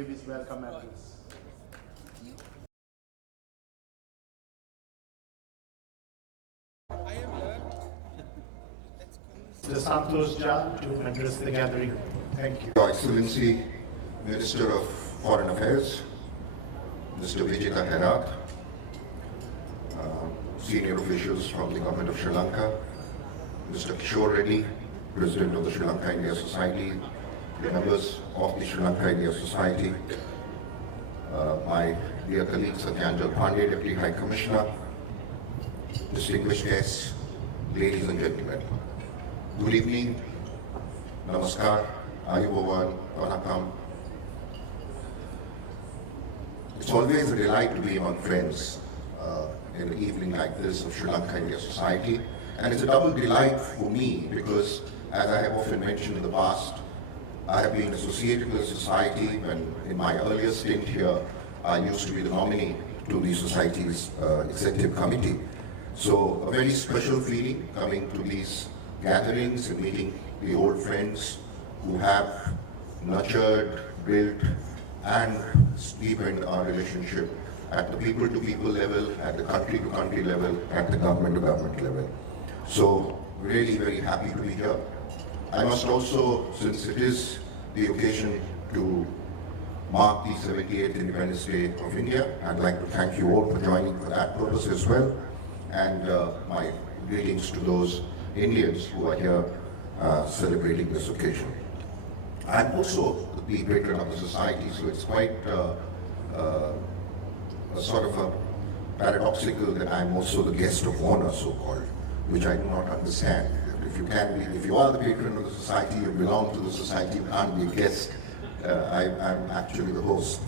give his welcome address. Mr. Santosh Jha to address the gathering. Thank you. Your Excellency, Minister of Foreign Affairs, Mr. Vijita Herat, senior officials from the Government of Sri Lanka, Mr. Kishore Reddy, President of the Sri Lanka India Society, the members of the Sri Lanka India Society, my dear colleague Satyanjal Pandey, Deputy High Commissioner, distinguished guests, ladies and gentlemen. Good evening, namaskar, ayubovan, vanakkam. It's always a delight to be among friends in an evening like this of Sri Lanka India Society. And it's a double delight for me because, as I have often mentioned in the past, I have been associated with the society when, in my earlier stint here, I used to be the nominee to the society's executive committee. So a very special feeling coming to these gatherings and meeting the old friends who have nurtured, built, and deepened our relationship at the people-to-people level, at the country-to-country level, at the government-to-government level. So really very happy to be here. I must also, since it is the occasion to mark the 78th Independence Day of India, I'd like to thank you all for joining for that purpose as well. And my greetings to those Indians who are here celebrating this occasion. I'm also the patron of the society, so it's quite a sort of a paradoxical that I'm also the guest of honor, so-called, which I do not understand. If you are the patron of the society, you belong to the society, you can't be a guest. I'm actually the host.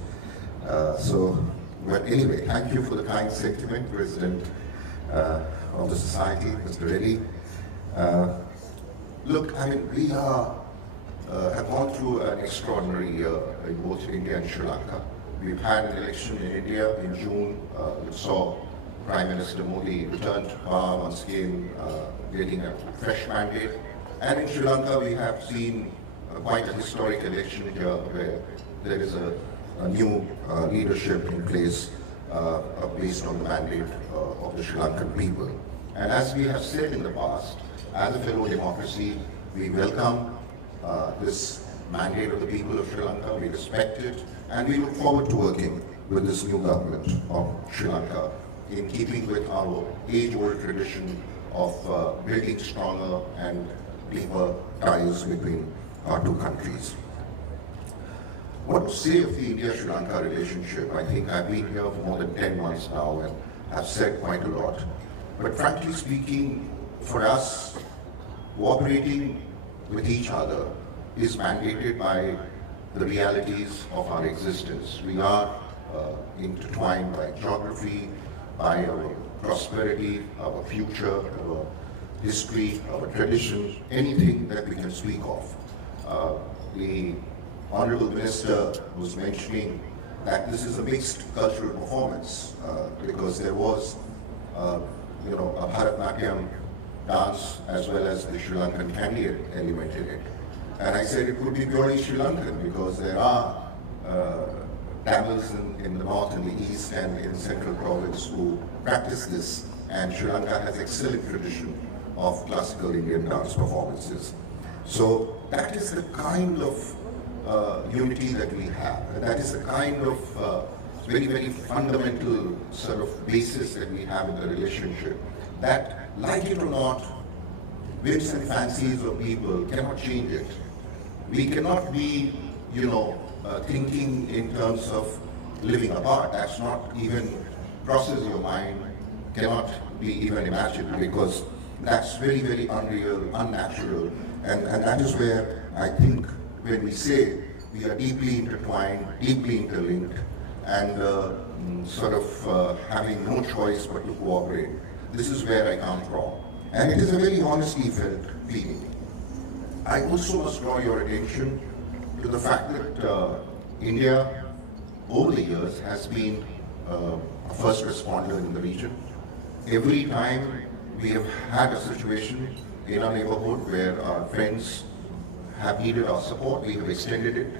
But anyway, thank you for the kind sentiment, President of the society, Mr. Reddy. Look, I mean, we have gone through an extraordinary year in both India and Sri Lanka. We've had an election in India in June, which saw Prime Minister Modi return to power once again, getting a fresh mandate. And in Sri Lanka, we have seen quite a historic election here where there is a new leadership in place based on the mandate of the Sri Lankan people. And as we have said in the past, as a fellow democracy, we welcome this mandate of the people of Sri Lanka, we respect it, and we look forward to working with this new government of Sri Lanka in keeping with our age-old tradition of building stronger and deeper ties between our two countries. What to say of the India-Sri Lanka relationship? I think I've been here for more than 10 months now and have said quite a lot. But frankly speaking, for us, cooperating with each other is mandated by the realities of our existence. We are intertwined by geography, by our prosperity, our future, our history, our tradition, anything that we can speak of. The Honorable Minister was mentioning that this is a mixed cultural performance because there was a Bharatanatyam dance as well as the Sri Lankan candy element in it. And I said it could be purely Sri Lankan because there are Tamils in the north and the east and in central province who practice this, and Sri Lanka has excellent tradition of classical Indian dance performances. So that is the kind of unity that we have, and that is the kind of very, very fundamental sort of basis that we have in the relationship, that, like it or not, whims and fancies of people cannot change it. We cannot be, thinking in terms of living apart. That's not even crosses your mind, cannot be even imagined, because that's very, very unreal, unnatural. And that is where I think when we say we are deeply intertwined, deeply interlinked, and sort of having no choice but to cooperate, this is where I come from. And it is a very honestly felt feeling. I also must draw your attention to the fact that India, over the years, has been a first responder in the region. Every time we have had a situation in our neighborhood where our friends have needed our support, we have extended it.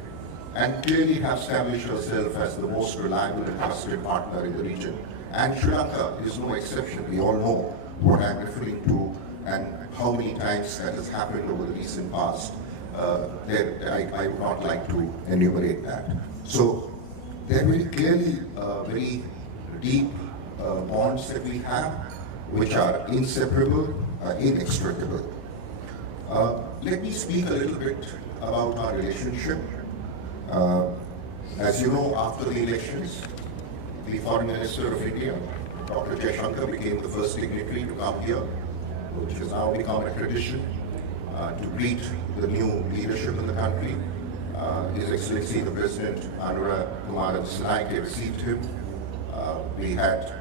and clearly have established herself as the most reliable and trusted partner in the region. And Sri Lanka is no exception. We all know what I'm referring to and how many times that has happened over the recent past. I would not like to enumerate that. So there are very clearly very deep bonds that we have, which are inseparable, inextricable. Let me speak a little bit about our relationship. As you know, after the elections, the Foreign Minister of India, Dr. Jaishankar, became the first dignitary to come here, which has now become a tradition to greet the new leadership in the country. His Excellency the President Anura Kumar Disnaike received him. We had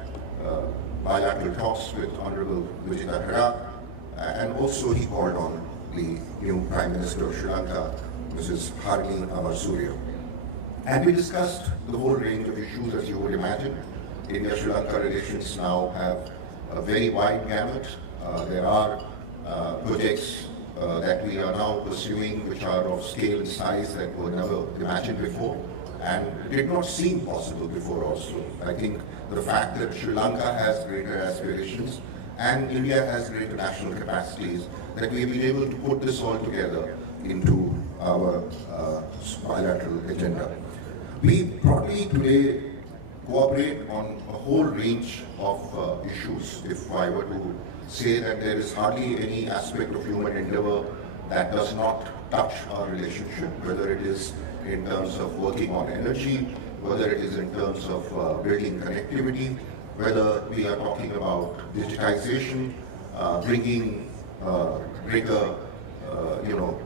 bilateral talks with Honorable Vijita Hara, and also he called on the new Prime Minister of Sri Lanka, Mrs. Harni Amarsurya. And we discussed the whole range of issues, as you would imagine. India-Sri Lanka relations now have a very wide gamut. There are projects that we are now pursuing which are of scale and size that were never imagined before and did not seem possible before also. I think the fact that Sri Lanka has greater aspirations and India has greater national capacities, that we've been able to put this all together into our bilateral agenda. We broadly today cooperate on a whole range of issues. If I were to say that there is hardly any aspect of human endeavor that does not touch our relationship, whether it is in terms of working on energy, whether it is in terms of building connectivity, whether we are talking about digitization, bringing greater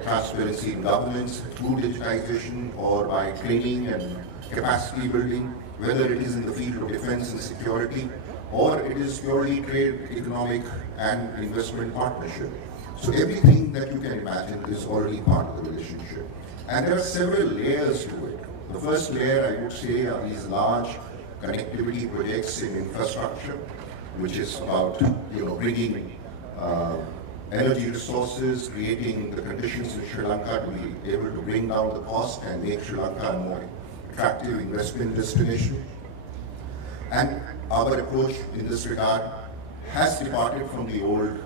transparency in governance through digitization or by training and capacity building, whether it is in the field of defense and security, or it is purely trade, economic and investment partnership. So everything that you can imagine is already part of the relationship. And there are several layers to it. The first layer, I would say, are these large connectivity projects in infrastructure, which is about bringing energy resources, creating the conditions in Sri Lanka to be able to bring down the cost and make Sri Lanka a more attractive investment destination. And our approach in this regard has departed from the old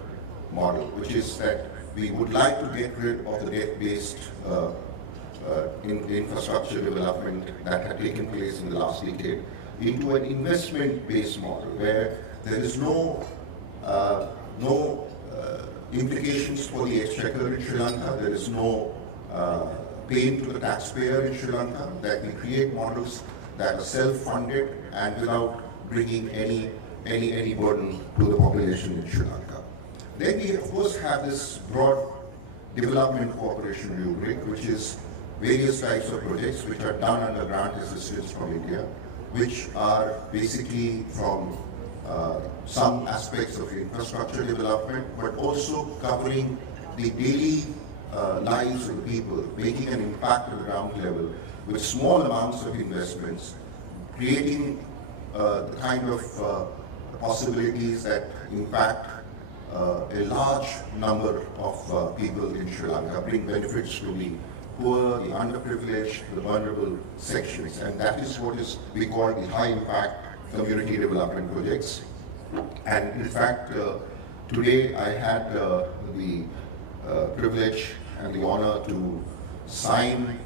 model, which is that we would like to get rid of the debt-based infrastructure development that had taken place in the last decade into an investment-based model where there is no implications for the exchequer in Sri Lanka, there is no pain to the taxpayer in Sri Lanka, that we create models that are self-funded and without bringing any burden to the population in Sri Lanka. Then we of course have this broad development cooperation rubric, which is various types of projects which are done under grant assistance from India, which are basically from some aspects of infrastructure development, but also covering the daily lives of the people, making an impact at the ground level with small amounts of investments, creating the kind of possibilities that impact a large number of people in Sri Lanka, bring benefits to the poor, the underprivileged, the vulnerable sections, and that is what we call the high-impact community development projects. And in fact, today I had the privilege and the honor to sign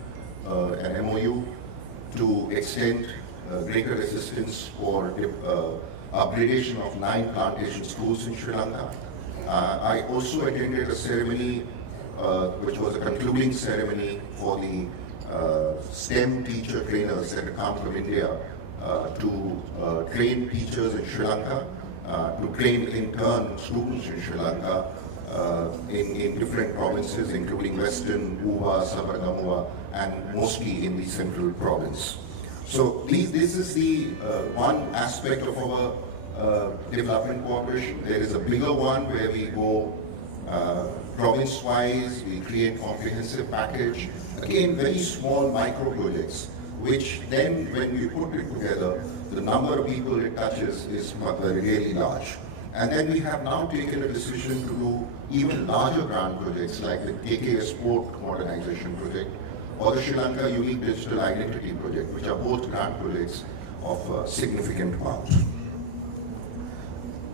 an MOU to extend greater assistance for upgradation of 9 plantation schools in Sri Lanka. I also attended a ceremony which was a concluding ceremony for the STEM teacher trainers that had come from India to train teachers in Sri Lanka, to train intern students in Sri Lanka in different provinces, including Western, Uva, Sabaragamuwa, and mostly in the central province. So this is the one aspect of our development cooperation. There is a bigger one where we go province-wise, we create comprehensive package, again very small micro projects, which then when we put it together, the number of people it touches is really large. And then we have now taken a decision to do even larger grant projects like the KK Sport Modernization Project, or the Sri Lanka Unique Digital Identity Project, which are both grant projects of significant amount.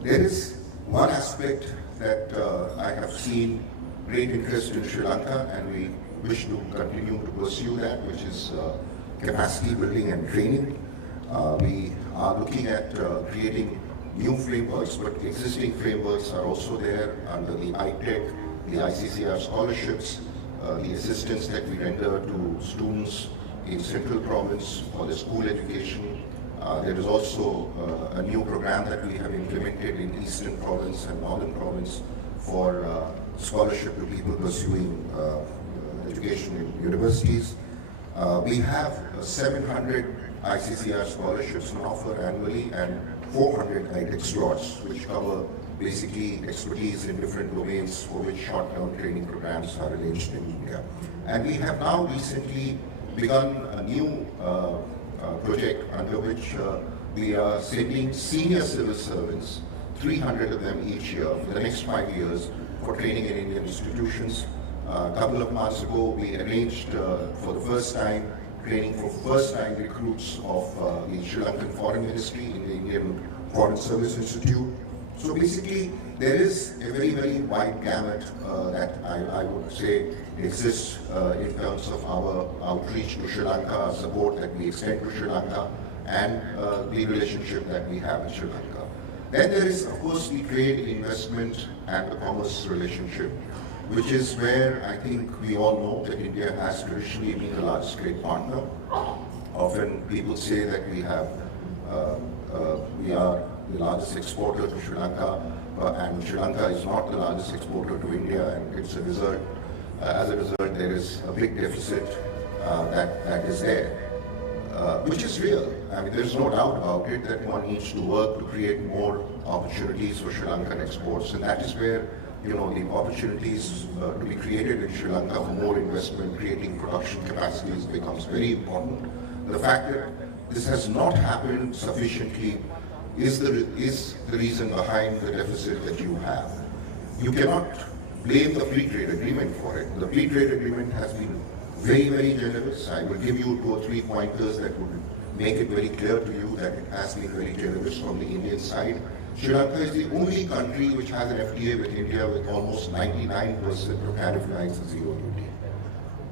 There is one aspect that I have seen great interest in Sri Lanka, and we wish to continue to pursue that, which is capacity building and training. We are looking at creating new frameworks, but existing frameworks are also there under the ITEC, the ICCR scholarships, the assistance that we render to students in Central Province for the school education. There is also a new program that we have implemented in Eastern Province and Northern Province for scholarship to people pursuing education in universities. We have 700 ICCR scholarships on offer annually and 400 ITEC slots, which cover basically expertise in different domains for which short-term training programs are arranged in India. And we have now recently begun a new project under which we are sending senior civil servants, 300 of them each year for the next 5 years for training in Indian institutions. A couple of months ago, we arranged for the first time training for first-time recruits of the Sri Lankan Foreign Ministry in the Indian Foreign Service Institute. So basically, there is a very, very wide gamut that I would say exists in terms of our outreach to Sri Lanka, support that we extend to Sri Lanka, and the relationship that we have with Sri Lanka. Then there is, of course, the trade, investment, and the commerce relationship, which is where I think we all know that India has traditionally been the largest trade partner. Often people say that we are the largest exporter to Sri Lanka, and Sri Lanka is not the largest exporter to India, and it's a result. As a result, there is a big deficit that is there, which is real. I mean, there's no doubt about it that one needs to work to create more opportunities for Sri Lankan exports, and that is where the opportunities to be created in Sri Lanka for more investment, creating production capacities becomes very important. The fact that this has not happened sufficiently is the reason behind the deficit that you have. You cannot blame the free trade agreement for it. The free trade agreement has been very, very generous. I will give you 2 or 3 pointers that would make it very clear to you that it has been very generous from the Indian side. Sri Lanka is the only country which has an FTA with India with almost 99% of tariff lines and zero duty.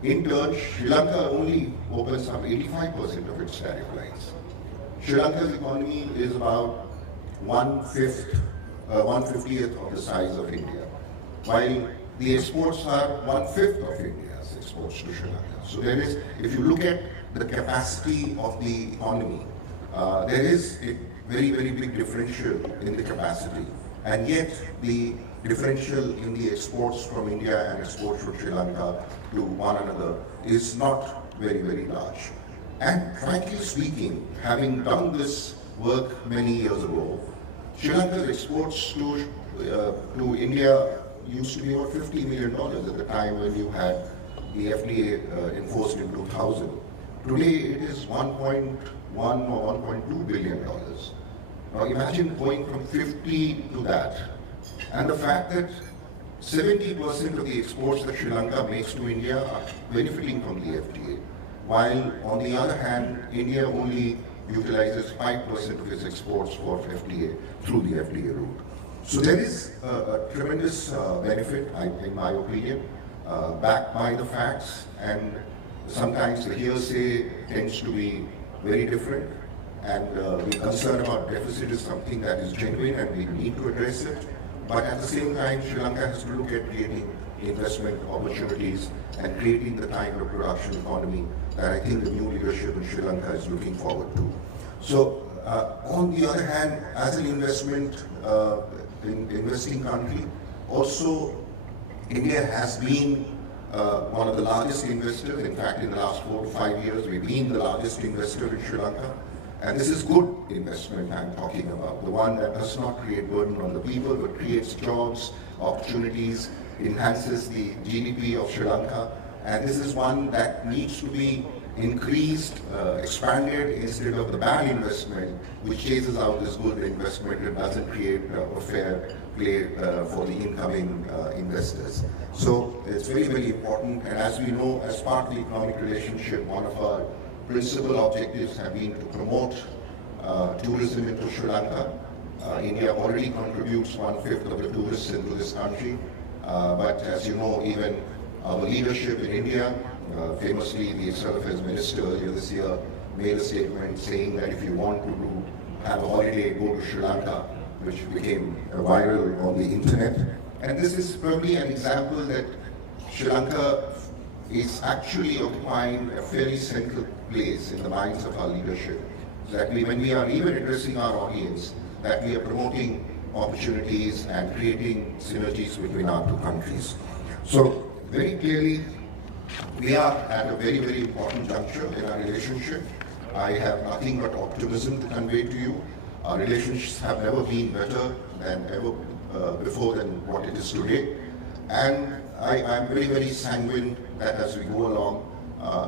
In turn, Sri Lanka only opens up 85% of its tariff lines. Sri Lanka's economy is about 1/50th of the size of India, while the exports are 1/5 of India's exports to Sri Lanka. So there is, if you look at the capacity of the economy, there is a very, very big differential in the capacity, and yet the differential in the exports from India and exports from Sri Lanka to one another is not very, very large. And frankly speaking, having done this work many years ago, Sri Lanka's exports to India used to be about $50 million at the time when you had the FTA enforced in 2000. Today it is $1.1 or $1.2 billion. Now imagine going from 50 to that, and the fact that 70% of the exports that Sri Lanka makes to India are benefiting from the FTA, while on the other hand, India only utilizes 5% of its exports for FTA through the FTA route. So there is a tremendous benefit, in my opinion, backed by the facts, and sometimes the hearsay tends to be very different, and the concern about deficit is something that is genuine and we need to address it. But at the same time, Sri Lanka has to look at creating investment opportunities and creating the kind of production economy that I think the new leadership in Sri Lanka is looking forward to. So on the other hand, as an investing country, also India has been one of the largest investors. In fact, in the last 4 to 5 years, we've been the largest investor in Sri Lanka. And this is good investment I'm talking about, the one that does not create burden on the people, but creates jobs, opportunities, enhances the GDP of Sri Lanka. And this is one that needs to be increased, expanded instead of the bad investment, which chases out this good investment and doesn't create a fair play for the incoming investors. So it's very, very important. And as we know, as part of the economic relationship, one of our principal objectives have been to promote tourism into Sri Lanka. India already contributes 1/5 of the tourists into this country. But as you know, even our leadership in India, famously the External Affairs Minister earlier this year made a statement saying that if you want to have a holiday, go to Sri Lanka, which became viral on the internet. And this is probably an example that Sri Lanka is actually occupying a fairly central place in the minds of our leadership. That when we are even addressing our audience, that we are promoting opportunities and creating synergies between our two countries. So very clearly, we are at a very, very important juncture in our relationship. I have nothing but optimism to convey to you. Our relationships have never been better than ever before than what it is today. And I'm very, very sanguine that as we go along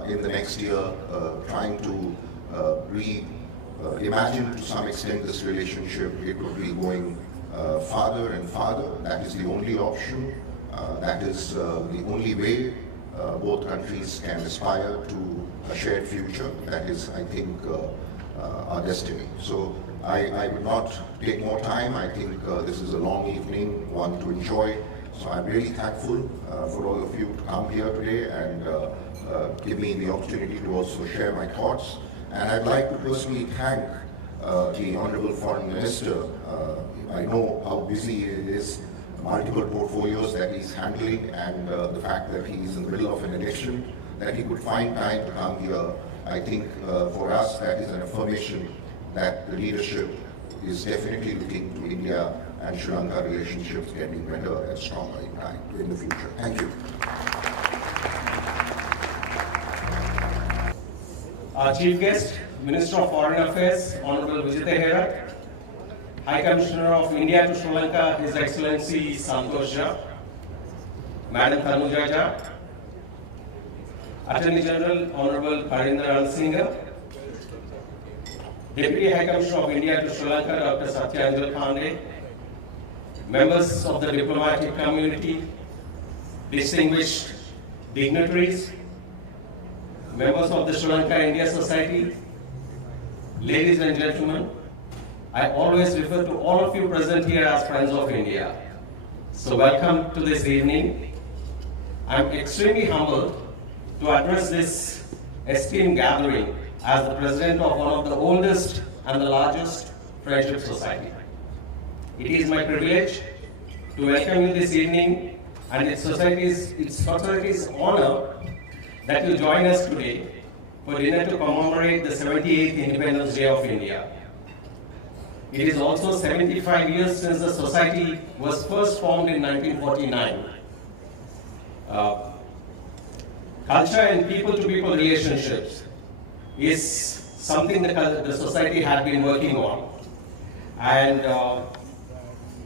in the next year, trying to imagine to some extent this relationship, it will be going farther and farther. That is the only option. That is the only way both countries can aspire to a shared future. That is, I think, our destiny. So I would not take more time. I think this is a long evening, one to enjoy. So I'm really thankful for all of you to come here today and give me the opportunity to also share my thoughts. And I'd like to personally thank the Honorable Foreign Minister. I know how busy it is, multiple portfolios that he's handling, and the fact that he's in the middle of an election, that he could find time to come here. I think for us that is an affirmation that the leadership is definitely looking to India and Sri Lanka relationships getting better and stronger in the future. Thank you. Our Chief Guest, Minister of Foreign Affairs, Honorable Vijay Hera, High Commissioner of India to Sri Lanka, His Excellency Santosh Jha, Madam Tanuja Jha, Attorney General Honorable Harinder Ansingha, Deputy High Commissioner of India to Sri Lanka, Dr. Satyanjal Pandey, members of the diplomatic community, distinguished dignitaries, members of the Sri Lanka India Society, ladies and gentlemen, I always refer to all of you present here as friends of India. So welcome to this evening. I'm extremely humbled to address this esteemed gathering as the president of one of the oldest and the largest friendship society. It is my privilege to welcome you this evening, and its society's honor that you join us today for dinner to commemorate the 78th Independence Day of India. It is also 75 years since the society was first formed in 1949. Culture and people-to-people relationships is something that the society had been working on. And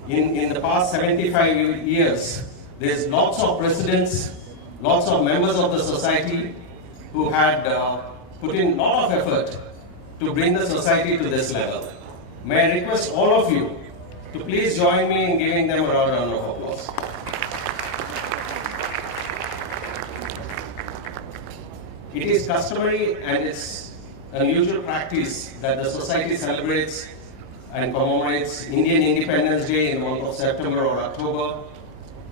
in the past 75 years, there's lots of presidents, lots of members of the society who had put in a lot of effort to bring the society to this level. May I request all of you to please join me in giving them a round of applause. It is customary and it's an usual practice that the society celebrates and commemorates Indian Independence Day in the month of September or October,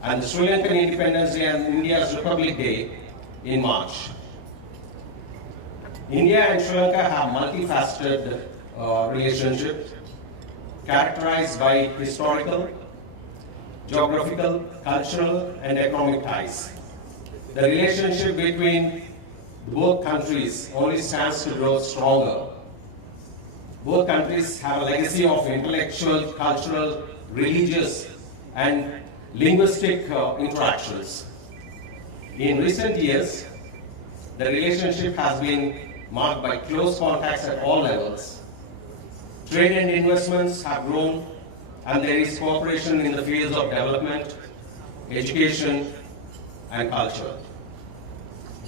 and the Sri Lankan Independence Day and India's Republic Day in March. India and Sri Lanka have multifaceted relationships characterized by historical, geographical, cultural, and economic ties. The relationship between both countries only stands to grow stronger. Both countries have a legacy of intellectual, cultural, religious, and linguistic interactions. In recent years, the relationship has been marked by close contacts at all levels. Trade and investments have grown, and there is cooperation in the fields of development, education, and culture.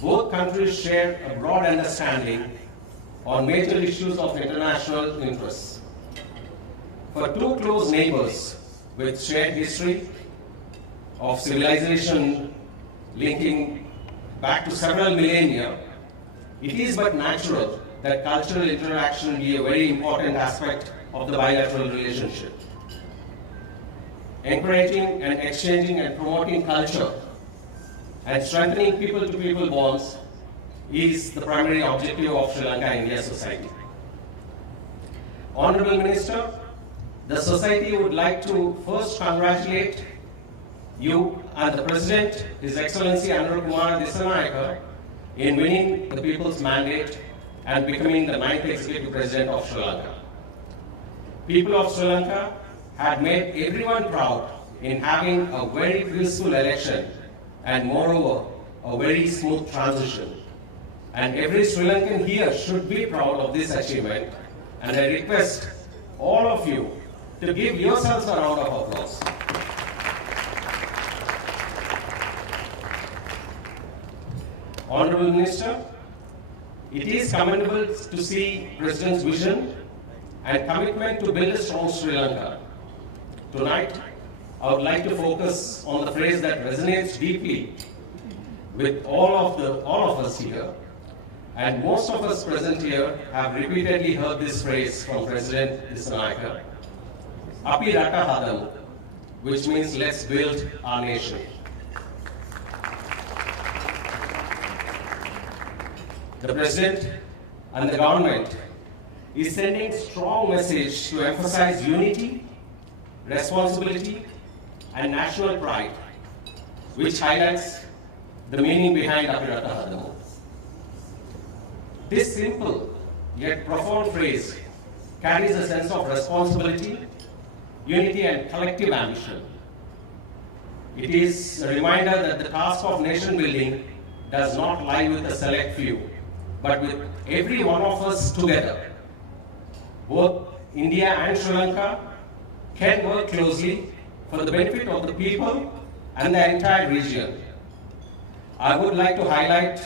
both countries share a broad understanding on major issues of international interest. For two close neighbors with shared history of civilization linking back to several millennia, it is but natural that cultural interaction be a very important aspect of the bilateral relationship. Encouraging and exchanging and promoting culture and strengthening people-to-people bonds is the primary objective of Sri Lanka-India Society. Honorable Minister, the Society would like to first congratulate you and the President, His Excellency Anurag Kumar Dissanayake, in winning the People's Mandate and becoming the 9th Executive President of Sri Lanka. People of Sri Lanka had made everyone proud in having a very peaceful election and moreover, a very smooth transition. And every Sri Lankan here should be proud of this achievement. And I request all of you to give yourselves a round of applause. Honorable Minister, it is commendable to see President's vision and commitment to build a strong Sri Lanka. Tonight, I would like to focus on the phrase that resonates deeply with all of us here, and most of us present here have repeatedly heard this phrase from President Dissanayake, "Api Rata Hadamu," which means let's build our nation. The President and the government is sending strong message to emphasize unity, responsibility, and national pride, which highlights the meaning behind Api Rata Hadamu. This simple yet profound phrase carries a sense of responsibility, unity, and collective ambition. It is a reminder that the task of nation building does not lie with a select few, but with every one of us together. Both India and Sri Lanka can work closely for the benefit of the people and the entire region. I would like to highlight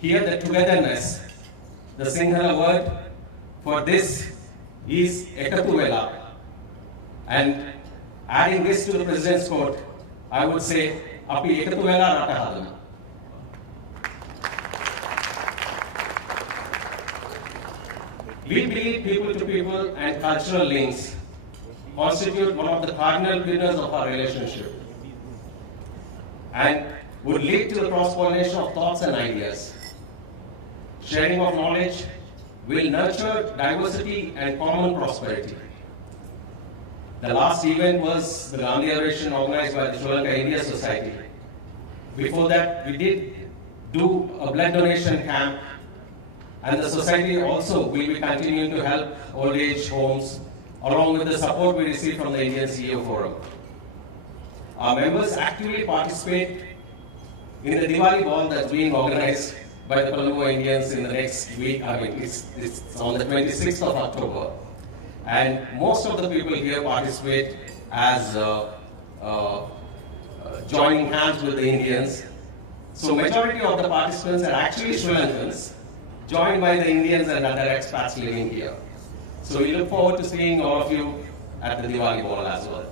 here the togetherness. The Sinhala word for this is ekatu vela. And adding this to the President's quote, I would say, "Api ekatu vela rata hadamu." We believe people-to-people and cultural links constitute one of the cardinal pillars of our relationship and would lead to the cross-pollination of thoughts and ideas. Sharing of knowledge will nurture diversity and common prosperity. The last event was the Gandhi Celebration organized by the Sri Lanka-India Society. Before that, we did do a blood donation camp, and the Society also will be continuing to help old age homes along with the support we receive from the Indian CEO Forum. Our members actively participate in the Diwali ball that's being organized by the Colombo Indians in the next week. I mean, it's on the 26th of October. And most of the people here participate as joining hands with the Indians. So majority of the participants are actually Sri Lankans, joined by the Indians and other expats living here. So we look forward to seeing all of you at the Diwali ball as well.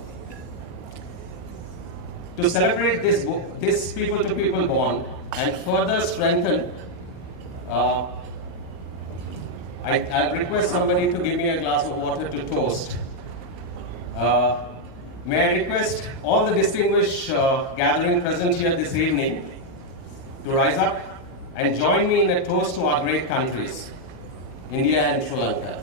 To celebrate this people-to-people bond and further strengthen, I'll request somebody to give me a glass of water to toast. May I request all the distinguished gathering present here this evening to rise up and join me in a toast to our great countries, India and Sri Lanka.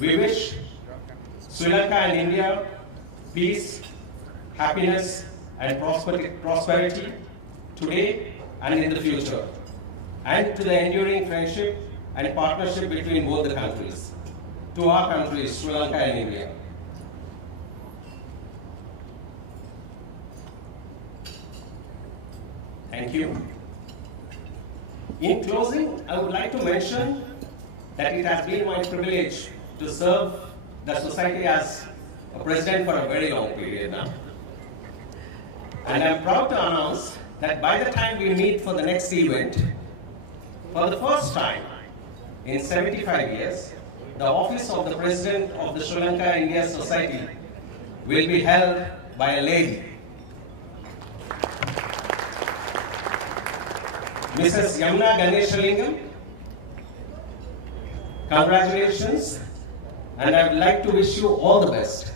We wish Sri Lanka and India peace, happiness, and prosperity today and in the future, and to the enduring friendship and partnership between both the countries, to our countries, Sri Lanka and India. Thank you. In closing, I would like to mention that it has been my privilege to serve the Society as a president for a very long period now. And I'm proud to announce that by the time we meet for the next event, for the first time in 75 years, the office of the President of the Sri Lanka India Society will be held by a lady. Mrs. Yamuna Ganeshalingam, congratulations, and I would like to wish you all the best.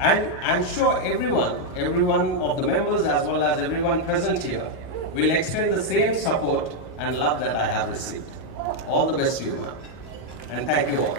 And I'm sure everyone of the members as well as everyone present here will extend the same support and love that I have received. All the best to you, ma'am. And thank you all.